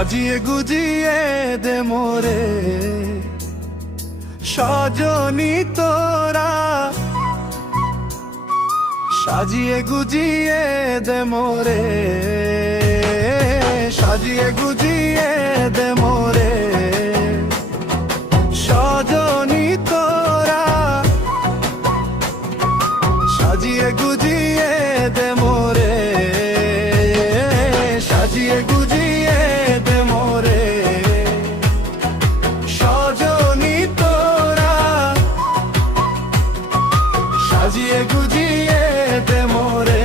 সাজিয়ে গুজিয়ে দে মোরে সজনী তোরা, সাজিয়ে গুজিয়ে দে মোরে, সাজিয়ে গুজিয়ে দে মোরে সজনী তোরা, সাজিয়ে গুজিয়ে দে মোরে, সাজিয়ে গুজিয়ে দে মোরে সজনী তোরা, সাজিয়ে গুজিয়ে দে মোরে।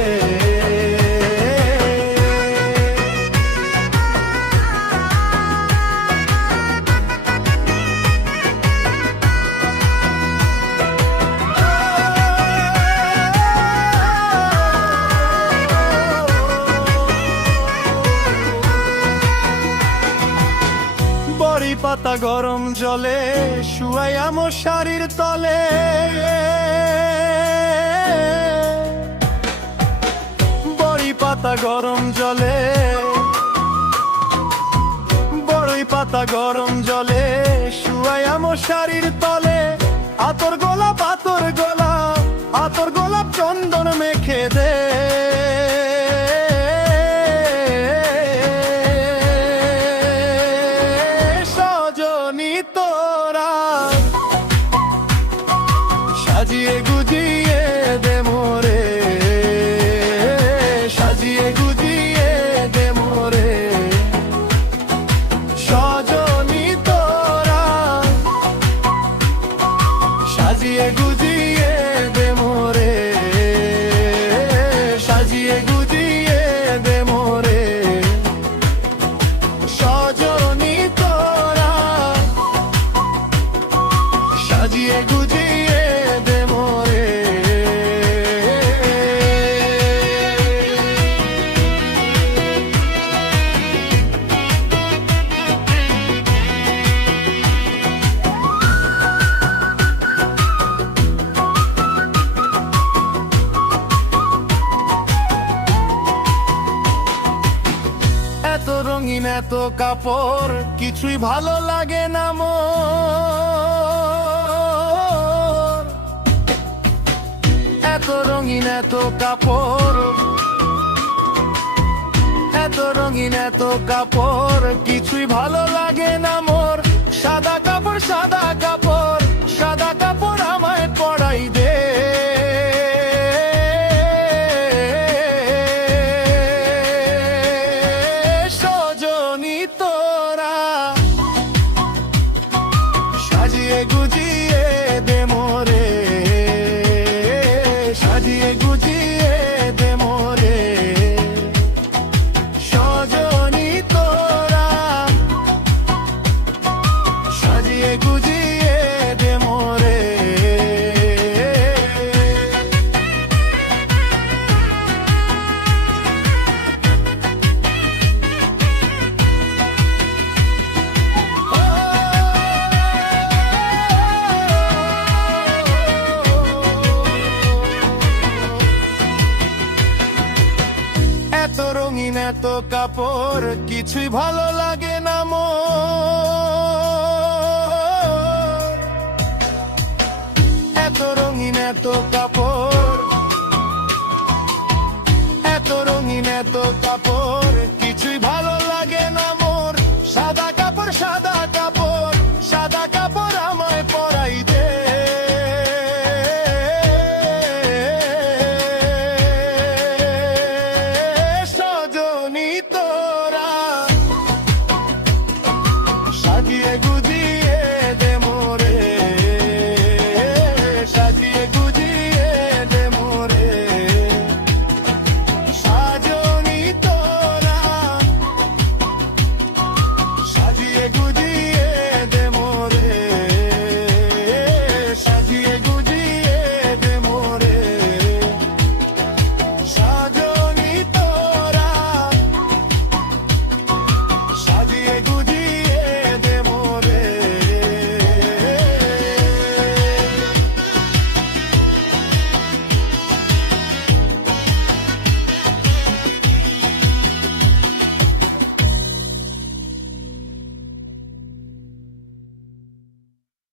বড়ি পাতা গরম জলে শুয়াইয়া মশারির তলে, বড়ি পাতা গরম জলে, বড়ই পাতা গরম জলে শুয়াইয়া মশারির তলে, আতর গোলাপ আতর গোলাপ আতর গোলাপ চন্দন মেখে দে, সাজিয়ে গুজিয়ে দে মোরে, সাজিয়ে গুজিয়ে দে মোরে সজনী তোরা, সাজিয়ে গুজিয়ে দে মোরে, সাজিয়ে গুজিয়ে দে মোরে সজনী তোরা, সাজিয়ে গুজিয়ে দে মোরে। এত রঙিন এত কাপড় কিছুই ভালো লাগে না মোর, এত রঙিন এত কাপড়, এত রঙিন এত কাপড় কিছুই ভালো লাগে না মোর, সাদা কাপড় সাদা কাপড় সাদা কাপড় আমায় পরাই দে, সজনী তোরা, সাজিয়ে গুজিয়ে দে মোরে, সাজিয়ে গুজিয়ে দে মোরে সজনী তোরা, সাজিয়ে গুজিয়ে দে মোরে। এত রঙিন এত কাপড় কিছুই ভালো লাগে না মোর, এত রঙিন এত কাপড়, এত রঙিন এত কাপড়